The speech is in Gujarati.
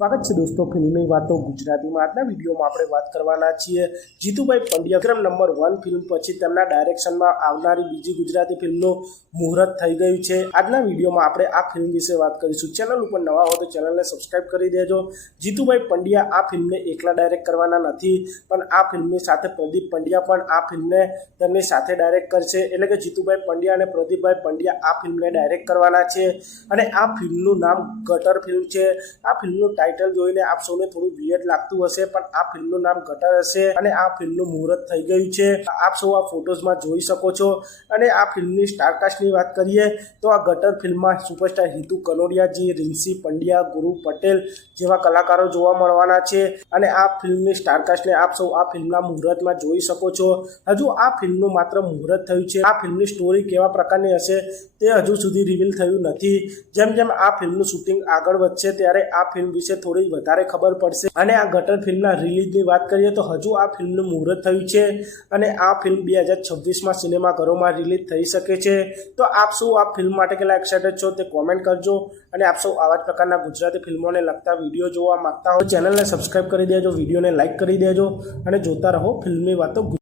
स्वागत है दोस्तों फिल्मी बातों गुजराती में। आज वीडियो में આપણે વાત કરવાના છીએ જીતુભાઈ પંડ્યા વિક્રમ નંબર 1 ફિલ્મ પછી તેમના ડાયરેક્શનમાં આવનારી બીજી ગુજરાતી ફિલ્મનો મુહૂર્ત થઈ ગયું છે। આજના વિડીયોમાં આપણે આ ફિલ્મ વિશે વાત કરીશું। ચેનલ ઉપર નવા હો તો ચેનલને સબસ્ક્રાઇબ કરી દેજો। જીતુભાઈ પંડ્યા આ ફિલ્મને એકલા ડાયરેક્ટ કરવાના નથી, પણ આ ફિલ્મની સાથે પ્રદીપ પંડ્યા પણ આ ફિલ્મને તેમની સાથે ડાયરેક્ટ કરશે। એટલે કે જીતુભાઈ પંડ્યા અને પ્રદીપભાઈ પંડ્યા આ ફિલ્મને ડાયરેક્ટ કરવાના છે અને આ ફિલ્મનું નામ ગટર ફિલ્મ છે। આ ફિલ્મનું टाइटल જોઈને આપ સૌને થોડું વિયર્ડ લાગતું હશે, પણ આ ફિલ્મનું નામ ગટર હશે અને આ ફિલ્મનું મુહૂર્ત થઈ ગયું છે। આપ સૌ આ ફોટોઝમાં જોઈ શકો છો। અને આ ફિલ્મની સ્ટારકાસ્ટની વાત કરીએ તો આ ગટર ફિલ્મમાં સુપરસ્ટાર હિતુ કનોડિયાજી, રિન્સી પંડ્યા, ગુરુ પટેલ જેવા કલાકારો જોવા મળવાના છે। અને આ ફિલ્મની સ્ટારકાસ્ટને આપ સૌ આ ફિલ્મના મુહૂર્તમાં જોઈ શકો છો। હજુ આ ફિલ્મનું માત્ર મુહૂર્ત થયું છે। આ ફિલ્મની સ્ટોરી કેવા પ્રકારની હશે તે હજુ સુધી રિવીલ થયું નથી। જેમ જેમ આ ફિલ્મનું શૂટિંગ આગળ વધશે ત્યારે આ ફિલ્મ વિશે થોડી વધારે ખબર પડશે। અને આ ગટર ફિલ્મના રિલીઝની વાત કરીએ તો હજુ આ ફિલ્મનું મુહૂર્ત થયું છે અને આ ફિલ્મ 2026માં સિનેમાઘરોમાં રિલીઝ થઈ શકે છે। તો આપ સૌ આ ફિલ્મ માટે કેટલા એક્સાઇટેડ છો તે કોમેન્ટ કરજો। અને આપ સૌ આવા જ પ્રકારના ગુજરાતી ફિલ્મોને લગતા વિડીયો જોવા માંગતા હો ચેનલને સબસ્ક્રાઇબ કરી દેજો, વિડીયોને લાઇક કરી દેજો અને જોતા રહો ફિલ્મની વાતો।